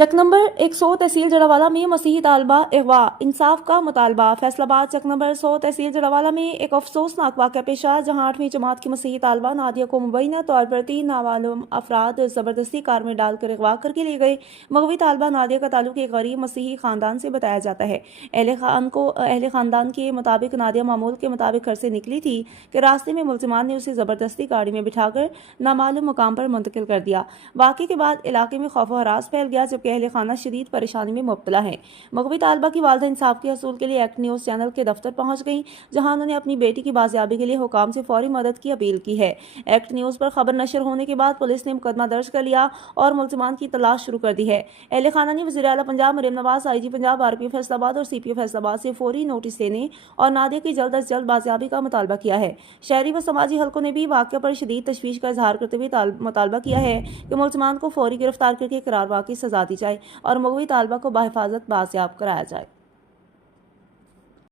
चक number 100 तहसील जड़ावाला में मसीही तालबा अगवा इंसाफ का मुतालबा। फैसलाबाद चक नंबर 100 तहसील जड़ावाला में एक अफसोसनाक वाक़या पेश आया, जहां 8वीं जमात की मसीही तालबा नादिया को मुबैना तौर पर 3 नामालूम अफराद जबरदस्ती कार में डालकर अगवा करके ले गए। मगवी तालबा नादिया का ताल्लुक एक गरीब मसीही खानदान से बताया जाता है। अहले खानदान के मुताबिक नादिया मामूल के मुताबिक घर से निकली थी कि रास्ते में मुल्जिमान ने उसे जबरदस्ती गाड़ी में बिठाकर नामालूम मुकाम पर मुंतकिल कर दिया। वाक़े के बाद इलाके में खौफ व हरास फैल गया, जबकि अहले खाना शदीद परेशानी में मुब्तला है। मगवी तालबा की वालदा इंसाफ के हसूल के लिए एक्ट न्यूज़ चैनल के दफ्तर पहुंच गईं, जहां उन्होंने अपनी बेटी की बाजियाबी के लिए हुकाम से फौरी मदद की अपील की है। एक्ट न्यूज़ पर खबर नशर होने के बाद पुलिस ने मुकदमा दर्ज कर लिया और मुल्जिमान की तलाश शुरू कर दी है। अहले खाना ने वज़ीर आला पंजाब मरीम नवाज, IG पंजाब, RPO फैसलाबाद और CPO फैसलाबाद से फौरी नोटिस देने और नादिया की जल्द अज जल्द बाजियाबी का मुतालबा किया है। शहरी व समाजी हलकों ने भी वाक़या पर शदीद तशवीश का इजहार करते हुए मुतालबा किया है कि मुल्जिमान को फौरी गिरफ्तार करके करारवा की सजा दी जाए और मगवी तालबा को बाहिफाजत बाजियाब कराया जाए।